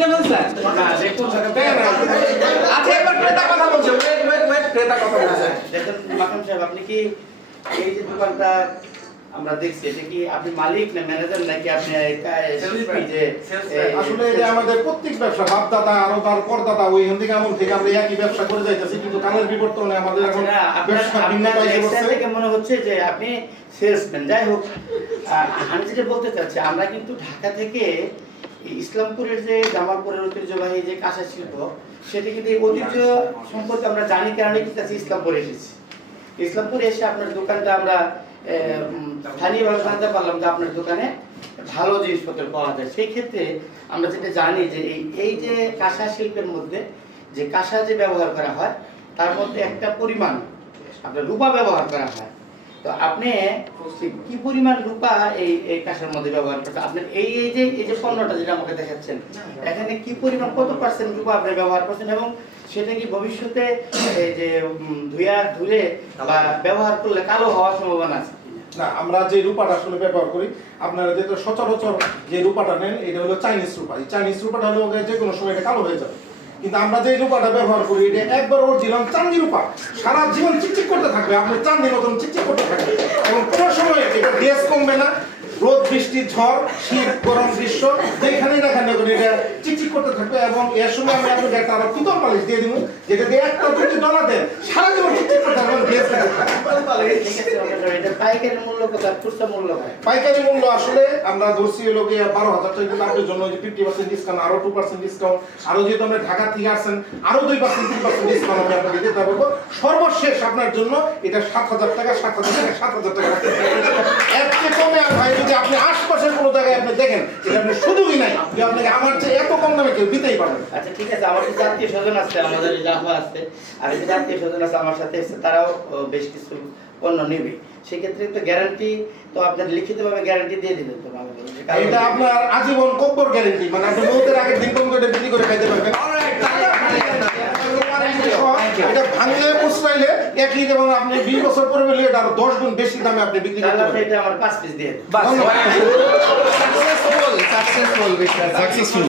কিনে ফেলছেন? আচ্ছা এবার ক্রেতা কথা বলছে, ওয়েট ক্রেতা কথা বলছে। দেখেন মাকাম সাহেব, আপনি কি এই যে দোকানটা আমরা দেখছি, এটা কি আপনি মালিক না ম্যানেজার নাকি আপনি শিল্পী? যে আসলে এটা আমাদের প্রত্যেক ব্যবসা, বাপদাদা আরো তার পরদাদা ওইখান থেকে আমল থেকে আমরা একই ব্যবসা করে যাইতেছি, কিন্তু কালের বিবর্তনে আমাদের এখন ব্যবসা ভিন্নতা এসে বসছে। থেকে মনে হচ্ছে যে আপনি সেলসম্যান। যাই হোক, আমি যেটা বলতে চাচ্ছি, আমরা কিন্তু ঢাকা থেকে ইসলামপুরের যে জামালপুরের ঐতিহ্যবাহী যে কাঁসা শিল্প, সেটা কিন্তু এই ঐতিহ্য সম্পর্কে আমরা জানি কারণে কিন্তু ইসলামপুরে এসেছি। ইসলামপুরে এসে আপনার দোকানটা আমরা স্থানীয়ভাবে জানতে পারলাম যে আপনার দোকানে ভালো জিনিসপত্র পাওয়া যায়। সেই ক্ষেত্রে আমরা যেটা জানি যে এই যে কাঁসা শিল্পের মধ্যে যে কাঁসা যে ব্যবহার করা হয়, তার মধ্যে একটা পরিমাণ আপনার রূপা ব্যবহার করা হয়। তো আপনি কি পরিমাণ রূপা এই কাঁসার মধ্যে ব্যবহার করছেন? আপনার এই যে পণ্যটা যেটা আমাকে দেখাচ্ছেন, এখানে কি পরিমাণ, কত পার্সেন্ট রূপা আপনি ব্যবহার করছেন, এবং সেটা কি ভবিষ্যতে এই যে ধুলে বা ব্যবহার করলে কালো হওয়ার সম্ভাবনা আছে? না, আমরা যে রূপাটা আসলে ব্যবহার করি, আপনারা যেটা সচরাচর যে রূপাটা নেন, এটা হলো চাইনিজ রূপা। এই চাইনিজ রূপাটা হলো যে কোনো সময় এটা কালো হয়ে যাবে, কিন্তু আমরা যে রূপাটা ব্যবহার করি এটা একবার অরিজিনাল চাঁদি রূপা, সারা জীবন চিকচিক করতে থাকবে, আপনি চাঁদির মতন চিকচিক করতে থাকবে, এবং কোনো সময় এটা গ্যাস কমবে না। রোদ বৃষ্টি ঝড় শীত গরম গ্রীষ্ম যেখানেই দেখা নেই এটা চিকচিক করতে থাকবে। এবং এর সঙ্গে আমি আপনাকে একটা আরো কুতল পালিশ দিয়ে দিব, যেটা দিয়ে একটা দুটি ডলা দেন, সারা জীবন চিকচিক করতে থাকবে, গ্যাস পাইকারি মূল্য কত, খুচরা মূল্য হয়? পাইকারি মূল্য আসলে আমরা ধরছি হলো গিয়ে 12,000 টাকা, কিন্তু আপনার জন্য 50% ডিসকাউন্ট, আরো 2% ডিসকাউন্ট, আরো যেহেতু আমরা ঢাকা থেকে আসছেন আরো 2% 3% ডিসকাউন্ট আমি আপনাকে দিতে পারবো। সর্বশেষ আপনার জন্য এটা 7,000 টাকা, 7,000 টাকা, 7,000 টাকা। এর চেয়ে কমে আর ভাই যদি আপনি আশপাশের কোনো জায়গায় আপনি দেখেন, এটা আপনি শুধুই নাই যে আপনাকে আমার চেয়ে এত কম দামে কেউ দিতেই পারবেন। আচ্ছা ঠিক আছে, আমার কিছু আত্মীয় স্বজন আছে, আমাদের জাফা আছে, আর এই যে আত্মীয় স্বজন আছে আমার সাথে এসে, তারাও বেশ কিছু পণ্য নেবে। সেক্ষেত্রে তো গ্যারান্টি তো আপনার লিখিতভাবে গ্যারান্টি দিয়ে দিবেন তো? এটা আপনার আজীবন কব্বর গ্যারান্টি, মানে আপনি মৌতের আগের দিন কোন করে বিক্রি করে খাইতে পারবেন। এটা ভাঙলে মুসরাইলে একই, যেমন আপনি 20 বছর পরে বলে এটা আরো 10 গুণ বেশি দামে আপনি বিক্রি করতে পারবেন। এটা আমার 5 পিস দিয়ে সাকসেসফুল